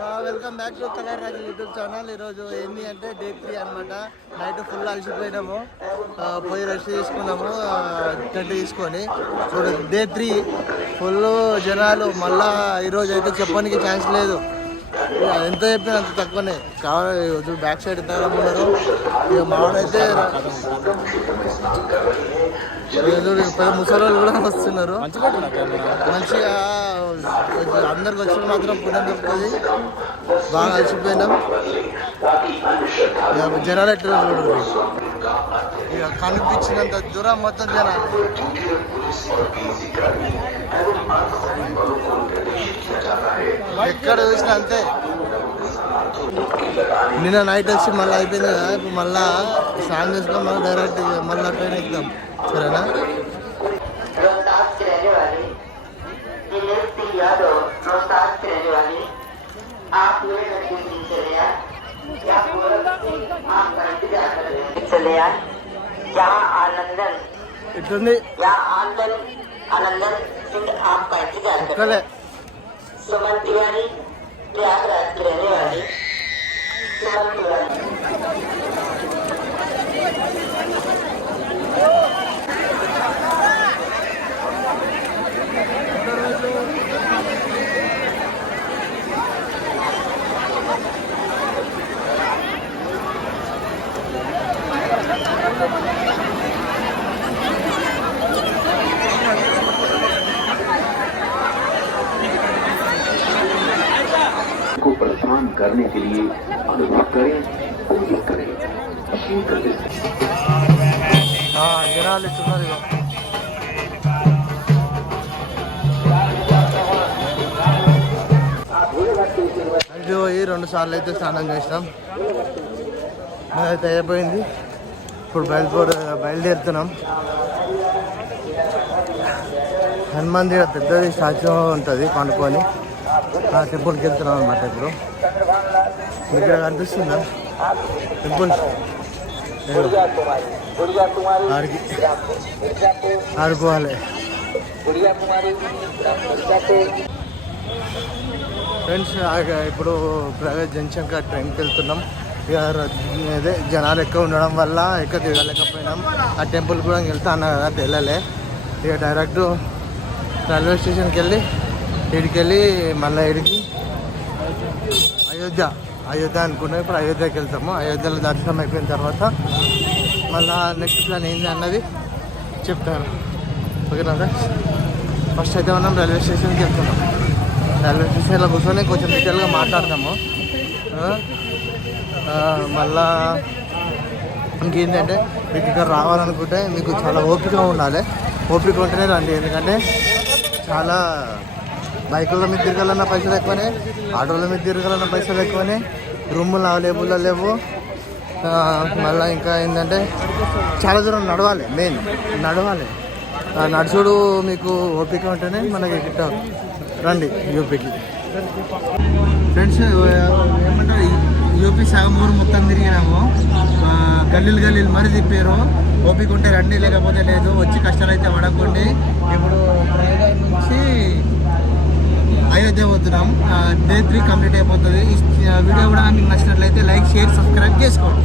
Welcome back to colour Raju YouTube channel. ఈరోజు ఏంటి అంటే డే 3 అనమాట. నైట్ ఫుల్ అలసిపోయినాము, పోయి రెస్ట్ తీసుకున్నాము టెంట్ తీసుకొని. ఇప్పుడు డే 3 ఫుల్ జనాలు. మళ్ళా ఈరోజు అయితే చెప్పడానికి ఛాన్స్ లేదు, ఎంత చెప్పినా అంత తక్కువనే కావాలి. బ్యాక్ సైడ్ ఎంత ఉన్నారు ఇక మావాడైతే పెద్ద ముసలి కూడా వస్తున్నారు. మంచిగా అందరికి వచ్చిన మాత్రం పుణ్యం దొరుకుతుంది. బాగా అలసిపోయినాం. జనాలు ఎట్లా చూడరు, ఇక కనిపించినంత దూరం మొత్తం జనాలు. ఎక్కడ చూసినా అంతే. నిన్న నైట్ వచ్చి మళ్ళీ అయిపోయింది కదా, ఇప్పుడు మళ్ళా స్నానం చేసుకొని మళ్ళీ డైరెక్ట్ మళ్ళీ ట్రైన్ ఎక్కుదాం, సరేనా? ఇట్లుంది ఎక్కలే. सुमन तिवारी प्रयागराज की रहने वाली सुमन तिवारी। को परेशान करने के लिए अनुरोध करें, कोशिश करें। जनाल పోయి 2 సార్లు అయితే స్నానం చేసినాం. అయితే అయిపోయింది. ఇప్పుడు బయలుదేరుతున్నాం. హనుమాన్ దగ్గర పెద్దది స్టాచ్యూ ఉంటుంది పండుకొని. ఆ టెంపుల్కి వెళ్తున్నాం అన్నమాట. ఇప్పుడు ఇక్కడ కనిపిస్తుందా టెంపుల్? ఆడుకోవాలి ఫ్రెండ్స్. ఇప్పుడు ప్రైవేట్ జంక్షన్ ట్రైన్కి వెళ్తున్నాం. ఇక అదే జనాలు ఎక్కువ ఉండడం వల్ల ఎక్కువ తిరగలేకపోయినాం. ఆ టెంపుల్ కూడా వెళ్తా అన్నా కదా, వెళ్ళలే. ఇక డైరెక్ట్ రైల్వే స్టేషన్కి వెళ్ళి ఇడికి వెళ్ళి మళ్ళీ ఇడికి అయోధ్య అనుకున్నాం. ఇప్పుడు అయోధ్యకి వెళ్తాము. అయోధ్యలో దర్శనం అయిపోయిన తర్వాత మళ్ళీ నెక్స్ట్ ప్లాన్ ఏంటి అన్నది చెప్తాను, ఓకేనా ఫ్రెండ్స్? ఫస్ట్ అయితే మనం రైల్వే స్టేషన్కి వెళ్తున్నాం. రైల్వే స్టేషన్లో కూర్చొని కొంచెం డీటెయిల్గా మాట్లాడతాము. మళ్ళా ఇంకేంటంటే మీకు ఇక్కడ రావాలనుకుంటే మీకు చాలా ఓపిక ఉండాలి. ఓపిక ఉంటేనే రండి, ఎందుకంటే చాలా బైకుల మీద తిరగాలన్న పైసలు ఎక్కువనే, ఆటోల మీద తిరగాలన్న పైసలు ఎక్కువనే, రూములు అవైలబుల్లో లేవు. మళ్ళీ ఇంకా ఏంటంటే చాలా దూరం నడవాలి. మెయిన్ నడవాలి. నడుచుడు మీకు ఓపిక ఉంటేనే మనకి గిట్ట రండి యూపీకి. ఫ్రెండ్స్ ఏమంటారు, యూపీ సగం ఊరు మొత్తం తిరిగినాము. గల్లీలు మరీ తిప్పారు. ఓపిక ఉంటే రండి, లేకపోతే లేదు. వచ్చి కష్టాలు అయితే పడకండి. ఇప్పుడు ప్రయాగరాజ్ నుంచి అయోధ్య పోతున్నాం. డే 3 కంప్లీట్ అయిపోతుంది. ఈ వీడియో కూడా మీకు నచ్చినట్లయితే లైక్, షేర్, సబ్స్క్రైబ్ చేసుకోండి.